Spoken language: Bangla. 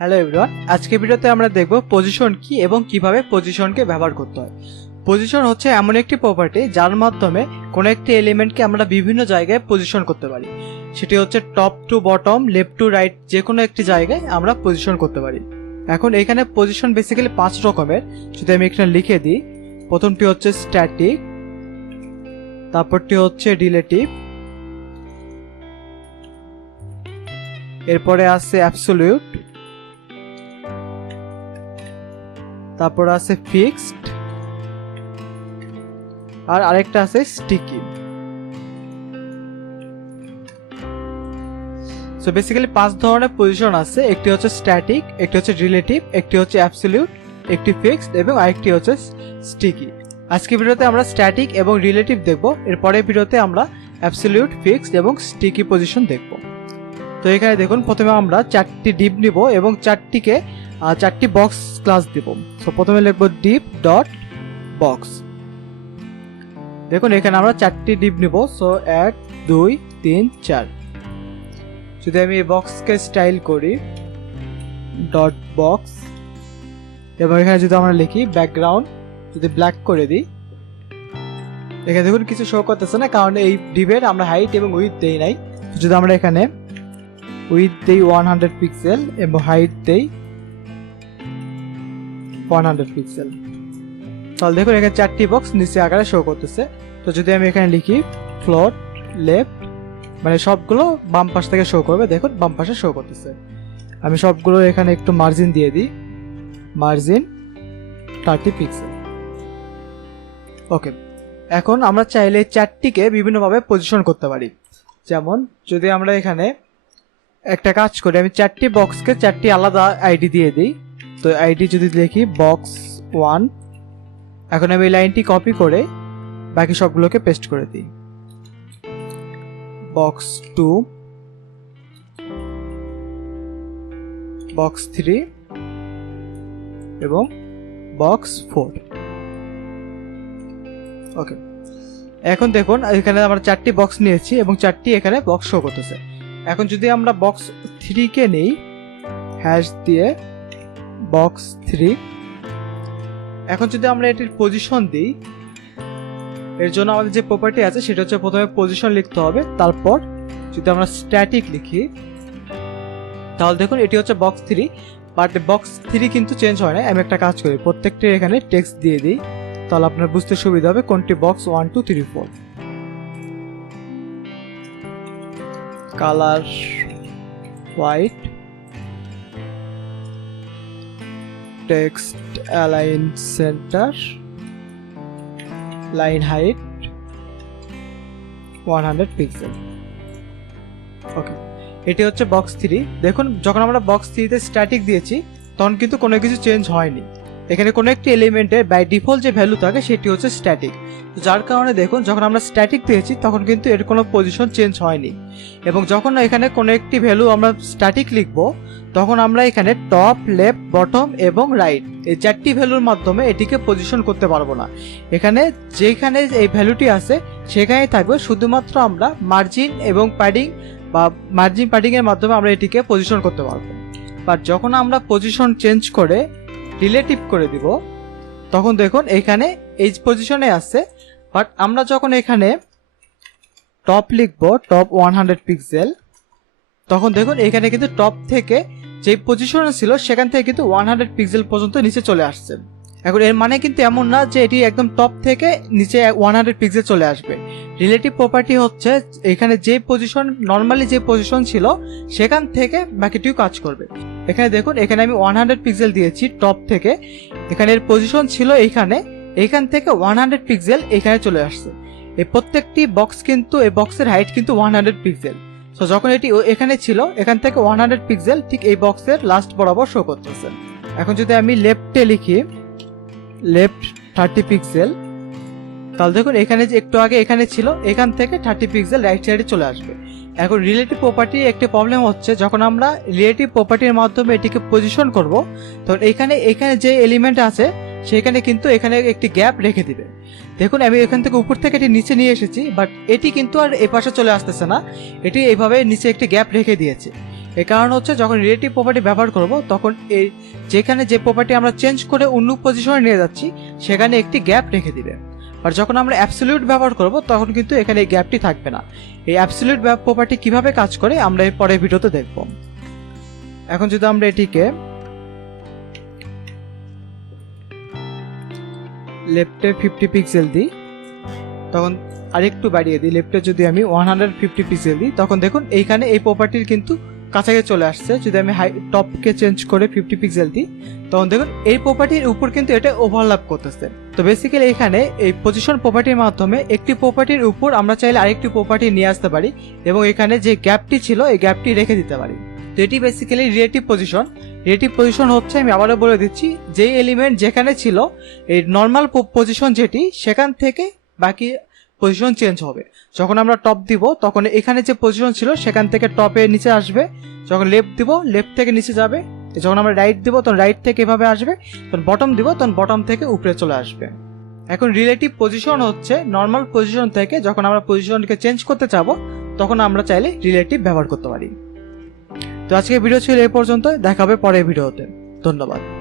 হ্যালো এভরিওয়ান, আজকে ভিডিওতে আমরা দেখব পজিশন কি এবং কিভাবে পজিশনকে ব্যবহার করতে হয়। পজিশন হচ্ছে এমন একটি প্রপার্টি যার মাধ্যমে কোনো একটি এলিমেন্টকে আমরা বিভিন্ন জায়গায় পজিশন করতে পারি। সেটি হচ্ছে top to bottom, left to right, যে কোনো একটি জায়গায় আমরা পজিশন করতে পারি। এখন এখানে পজিশন বেসিক্যালি 5 রকমের, যদি আমি এখানে লিখে দিই। প্রথমটি হচ্ছে স্ট্যাটিক, তারপরটি হচ্ছে রিলেটিভ, এরপরে আছে অ্যাবসলিউট, তারপর আছে ফিক্সড, আর আরেকটা আছে স্টিকি। সো বেসিক্যালি 5 ধরনের পজিশন আছে। একটি হচ্ছে স্ট্যাটিক, একটি হচ্ছে রিলেটিভ, একটি হচ্ছে অ্যাবসলিউট, একটি ফিক্সড এবং আরেকটি হচ্ছে স্টিকি। আজকে ভিডিওতে আমরা স্ট্যাটিক এবং রিলেটিভ দেখব। এরপরের ভিডিওতে আমরা অ্যাবসলিউট, ফিক্সড এবং স্টিকি পজিশন দেখব। তো এখানে দেখুন, প্রথমে আমরা 4টি ডিপ নিব এবং 4টি বক্স ক্লাস দিব। সো প্রথমে লিখব ডিপ ডট বক্স। দেখুন এখানে আমরা 4টি ডিপ নিব। সো 1 2 3 4। যদি আমি এই বক্সকে স্টাইল করি ডট বক্স, এবং এখানে যদি আমরা লিখি ব্যাকগ্রাউন্ড, যদি ব্ল্যাক করে দিই, এখানে দেখুন কিছু শো করতেছে না, কারণ এই ডিপের আমরা হাইট এবং উইথ দেই নাই। যদি আমরা এখানে উইথ দেই 100 পিক্সেল এবং হাইট দেই 100 পিক্সেল, তাহলে দেখুন এখানে 4টি বক্স নিচে আকারে শো করতেছে। তো যদি আমি এখানে লিখি ফ্লোট লেফট, মানে সবগুলো বাম পাশ থেকে শো করবে। দেখুন বাম পাশে শো করতেছে। আমি সবগুলো এখানে একটু মার্জিন দিয়ে দিই, মার্জিন 30 পিক্সেল। ওকে, এখন আমরা চাইলে 4টিকে বিভিন্নভাবে পজিশন করতে পারি। যেমন যদি আমরা এখানে একটা কাজ করি, আমি 4টি বক্সকে 4টি আলাদা আইডি দিয়ে দিই। তো আইডি যদি লিখি বক্স 1, এখন আমি এই লাইনটি কপি করে বাকি সবগুলোকে পেস্ট করে দিই। বক্স 2, বক্স 3 এবং বক্স 4। ওকে, এখন দেখুন এখানে আমরা 4টি বক্স নিয়েছি এবং 4টি এখানে বক্স শো করতেছে। এখন যদি আমরা বক্স 3 কে নেই হ্যাশ দিয়ে বক্স 3, এখন যদি আমরা এটির পজিশন দিই, এর জন্য আমাদের যে প্রপার্টি আছে সেটা হচ্ছে প্রথমে পজিশন লিখতে হবে। তারপর যদি আমরা স্ট্যাটিক লিখি, তাহলে দেখুন এটি হচ্ছে বক্স 3, বাট বক্স 3 কিন্তু চেঞ্জ হয় না। আমি একটা কাজ করি, প্রত্যেকটি এখানে টেক্সট দিয়ে দিই, তাহলে আপনার বুঝতে সুবিধা হবে কোনটি box 1 2 3 4। Colour white, text align centre, line height 100 pixel. Okay, এটি হচ্ছে বক্স 3। দেখুন যখন আমরা বক্স 3 তে স্ট্যাটিক দিয়েছি তখন কিন্তু কোনো কিছু চেঞ্জ হয়নি। এখানে কোনো একটি এলিমেন্টের বাই ডিফল্ট যে ভ্যালু থাকে সেটি হচ্ছে স্ট্যাটিক। তো যার কারণে দেখুন যখন আমরা স্ট্যাটিক দিয়েছি তখন কিন্তু এর কোনো পজিশন চেঞ্জ হয়নি। এবং যখন এখানে কোনো একটি ভ্যালু আমরা স্ট্যাটিক লিখব, তখন আমরা এখানে টপ, লেফট, বটম এবং রাইট এই 4টি ভ্যালুর মাধ্যমে এটিকে পজিশন করতে পারবো না। এখানে যেখানে এই ভ্যালুটি আছে সেখানেই থাকবে, শুধুমাত্র আমরা মার্জিন এবং প্যাডিং বা মার্জিন প্যাডিং এর মাধ্যমে আমরা এটিকে পজিশন করতে পারবো। বাট যখন আমরা পজিশন চেঞ্জ করে রিলেটিভ করে দিব, তখন দেখুন এখানে এই পজিশনে আছে। বাট আমরা যখন এখানে টপ লিখব, টপ 100 পিক্সেল, তখন দেখুন এখানে কিন্তু টপ থেকে যে পজিশনে ছিল সেখান থেকে কিন্তু 100 পিক্সেল পর্যন্ত নিচে চলে আসছে। এখন এর মানে কিন্তু এমন না যে এটি একদম টপ থেকে নিচে 100 পিক্সেল চলে আসবে। রিলেটিভ প্রপার্টি হচ্ছে এখানে যে পজিশন, নর্মালি যে পজিশন ছিল সেখান থেকে বাকিটিও কাজ করবে। এখানে দেখুন এখানে আমি 100 পিক্সেল দিয়েছি টপ থেকে, এখানে এর পজিশন ছিল এইখানে, এইখান থেকে 100 পিক্সেল এখানে চলে আসছে। এই প্রত্যেকটি বক্স কিন্তু, এই বক্সের হাইট কিন্তু 100 পিক্সেল। তো যখন এটি এখানে ছিল এখান থেকে 100 পিক্সেল ঠিক এই বক্সের লাস্ট বরাবর শো করতেছে। এখন যদি আমি লেফটে লিখি লেফট 30 পিক্সেল, তাহলে দেখুন এখানে যে একটু আগে এখানে ছিল এখান থেকে 30 পিক্সেল রাইট সাইডে চলে আসবে। এখন রিলেটিভ প্রপার্টির একটি প্রবলেম হচ্ছে, যখন আমরা রিলেটিভ প্রপার্টির মাধ্যমে এটিকে পজিশন করব, তখন এখানে যে এলিমেন্ট আছে সেখানে কিন্তু এখানে একটি গ্যাপ রেখে দিবে। দেখুন আমি এখান থেকে উপর থেকে এটি নিচে নিয়ে এসেছি, বাট এটি কিন্তু আর এ পাশে চলে আসতেছে না, এটি এইভাবে নিচে একটি গ্যাপ রেখে দিয়েছে। এর কারণ হচ্ছে যখন রিলেটিভ প্রপার্টি ব্যবহার করব তখন এই যেখানে যে প্রপার্টি আমরা চেঞ্জ করে অন্য পজিশনে নিয়ে যাচ্ছি সেখানে একটি গ্যাপ রেখে দিবে। আর যখন আমরা অ্যাবসলিউট ব্যবহার করব তখন কিন্তু এখানে এই গ্যাপটি থাকবে না। এই অ্যাবসলিউট প্রপার্টি কিভাবে কাজ করে আমরা এর পরের ভিডিওতে দেখব। এখন যদি আমরা এটিকে লেফটে 50 পিক্সেল দিই, তখন আরেকটু বাড়িয়ে দিই, লেফটে যদি আমি 150 পিক্সেল দিই তখন দেখুন এইখানে এই প্রপার্টির কিন্তু কাছাকাছি চলে আসছে। যদি আমি টপকে চেঞ্জ করে 50 পিক্সেল দিই তখন দেখুন এই প্রপার্টির উপর কিন্তু এটা ওভারল্যাপ করতেছে। তো বেসিক্যালি এখানে এই পজিশন প্রপার্টির মাধ্যমে একটি প্রপার্টির উপর আমরা চাইলে আরেকটি প্রপার্টি নিয়ে আসতে পারি এবং এখানে যে গ্যাপটি ছিল এই গ্যাপটি রেখে দিতে পারি। তো এটি basically relative position. Relative position হচ্ছে, আমি আবারও বলে দিচ্ছি, যেই এলিমেন্ট যেখানে ছিল এই নর্মাল পজিশন যেটি সেখান থেকে বাকি পজিশন চেঞ্জ হবে। যখন আমরা টপ দিব তখন এখানে যে পজিশন ছিল সেখান থেকে টপে নিচে আসবে, যখন লেফট দিব লেফট থেকে নিচে যাবে, যখন আমরা রাইট দিব তখন রাইট থেকে এভাবে আসবে, তখন বটম দিব তখন বটম থেকে উপরে চলে আসবে। এখন রিলেটিভ পজিশন হচ্ছে নর্মাল পজিশন থেকে যখন আমরা পজিশনকে চেঞ্জ করতে চাবো তখন আমরা চাইলে রিলেটিভ ব্যবহার করতে পারি। তো আজকে ভিডিও ছিল এই পর্যন্ত, দেখা হবে পরের ভিডিওতে। ধন্যবাদ।